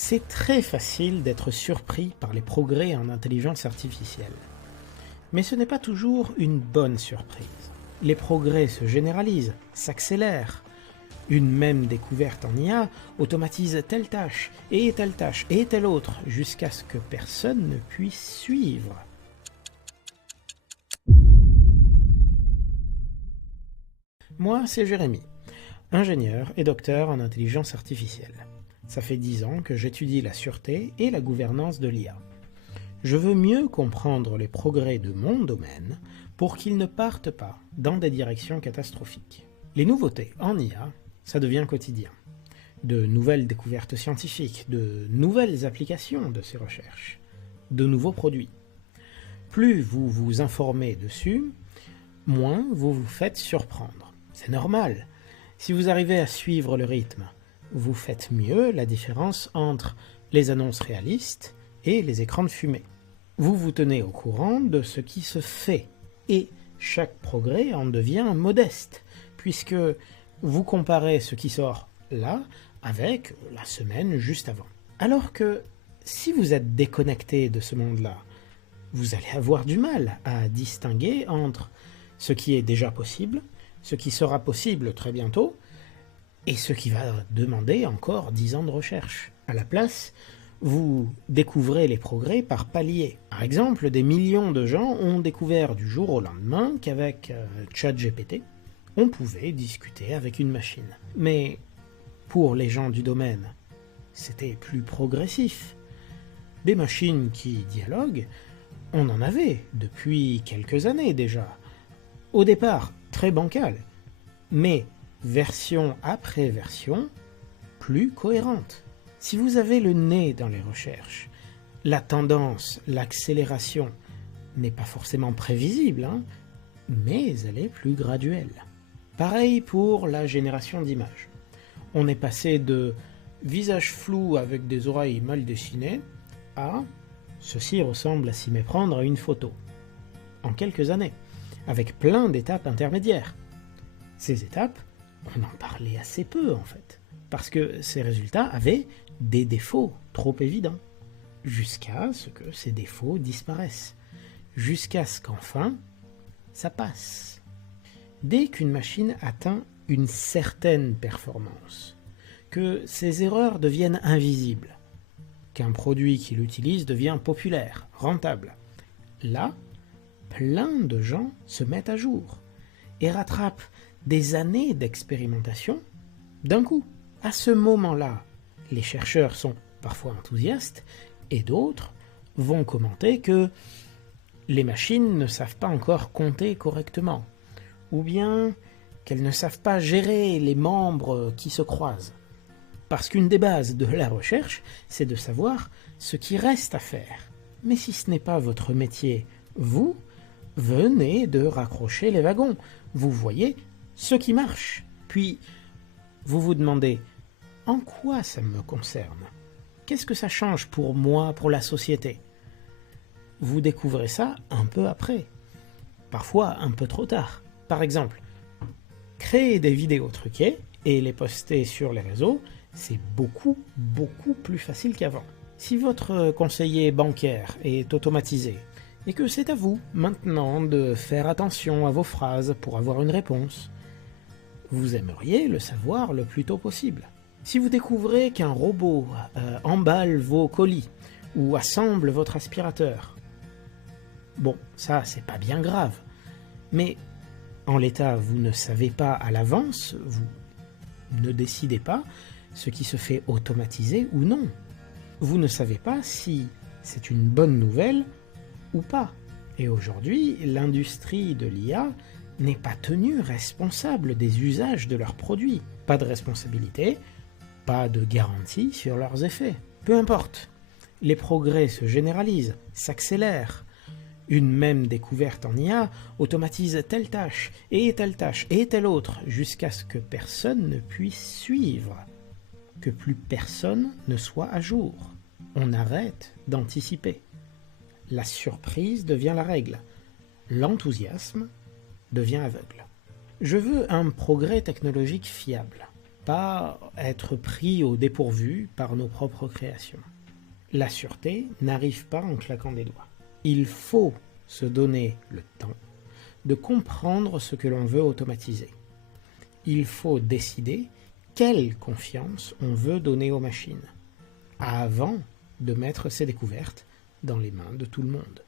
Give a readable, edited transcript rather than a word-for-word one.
C'est très facile d'être surpris par les progrès en intelligence artificielle. Mais ce n'est pas toujours une bonne surprise. Les progrès se généralisent, s'accélèrent. Une même découverte en IA automatise telle tâche et telle autre, jusqu'à ce que personne ne puisse suivre. Moi, c'est Jérémy, ingénieur et docteur en intelligence artificielle. Ça fait 10 ans que j'étudie la sûreté et la gouvernance de l'IA. Je veux mieux comprendre les progrès de mon domaine pour qu'ils ne partent pas dans des directions catastrophiques. Les nouveautés en IA, ça devient quotidien. De nouvelles découvertes scientifiques, de nouvelles applications de ces recherches, de nouveaux produits. Plus vous vous informez dessus, moins vous vous faites surprendre. C'est normal. Si vous arrivez à suivre le rythme, vous faites mieux la différence entre les annonces réalistes et les écrans de fumée. Vous vous tenez au courant de ce qui se fait et chaque progrès en devient modeste, puisque vous comparez ce qui sort là avec la semaine juste avant. Alors que si vous êtes déconnecté de ce monde-là, vous allez avoir du mal à distinguer entre ce qui est déjà possible, ce qui sera possible très bientôt, et ce qui va demander encore 10 ans de recherche. À la place, vous découvrez les progrès par paliers. Par exemple, des millions de gens ont découvert du jour au lendemain qu'avec ChatGPT, on pouvait discuter avec une machine. Mais pour les gens du domaine, c'était plus progressif. Des machines qui dialoguent, on en avait depuis quelques années déjà. Au départ, très bancal, mais version après version, plus cohérente. Si vous avez le nez dans les recherches, la tendance, l'accélération n'est pas forcément prévisible, mais elle est plus graduelle. Pareil pour la génération d'images. On est passé de visage flou avec des oreilles mal dessinées à ceci ressemble à s'y méprendre à une photo. En quelques années, avec plein d'étapes intermédiaires. Ces étapes, on en parlait assez peu en fait, parce que ces résultats avaient des défauts trop évidents, jusqu'à ce que ces défauts disparaissent, jusqu'à ce qu'enfin, ça passe. Dès qu'une machine atteint une certaine performance, que ses erreurs deviennent invisibles, qu'un produit qu'il utilise devient populaire, rentable, là, plein de gens se mettent à jour et rattrapent des années d'expérimentation d'un coup. À ce moment-là, les chercheurs sont parfois enthousiastes et d'autres vont commenter que les machines ne savent pas encore compter correctement ou bien qu'elles ne savent pas gérer les membres qui se croisent. Parce qu'une des bases de la recherche, c'est de savoir ce qui reste à faire. Mais si ce n'est pas votre métier, vous venez de raccrocher les wagons. Vous voyez ce qui marche. Puis, vous vous demandez, en quoi ça me concerne? Qu'est-ce que ça change pour moi, pour la société? Vous découvrez ça un peu après. Parfois un peu trop tard. Par exemple, créer des vidéos truquées et les poster sur les réseaux, c'est beaucoup plus facile qu'avant. Si votre conseiller bancaire est automatisé, et que c'est à vous, maintenant, de faire attention à vos phrases pour avoir une réponse, vous aimeriez le savoir le plus tôt possible. Si vous découvrez qu'un robot emballe vos colis ou assemble votre aspirateur, bon, ça, c'est pas bien grave. Mais en l'état, vous ne savez pas à l'avance, vous ne décidez pas ce qui se fait automatiser ou non. Vous ne savez pas si c'est une bonne nouvelle ou pas. Et aujourd'hui, l'industrie de l'IA n'est pas tenue responsable des usages de leurs produits. Pas de responsabilité, pas de garantie sur leurs effets. Peu importe, les progrès se généralisent, s'accélèrent. Une même découverte en IA automatise telle tâche et telle autre, jusqu'à ce que personne ne puisse suivre, que plus personne ne soit à jour. On arrête d'anticiper. La surprise devient la règle. L'enthousiasme devient aveugle. Je veux un progrès technologique fiable. pas être pris au dépourvu par nos propres créations. La sûreté n'arrive pas en claquant des doigts. Il faut se donner le temps de comprendre ce que l'on veut automatiser. Il faut décider quelle confiance on veut donner aux machines, avant de mettre ces découvertes dans les mains de tout le monde.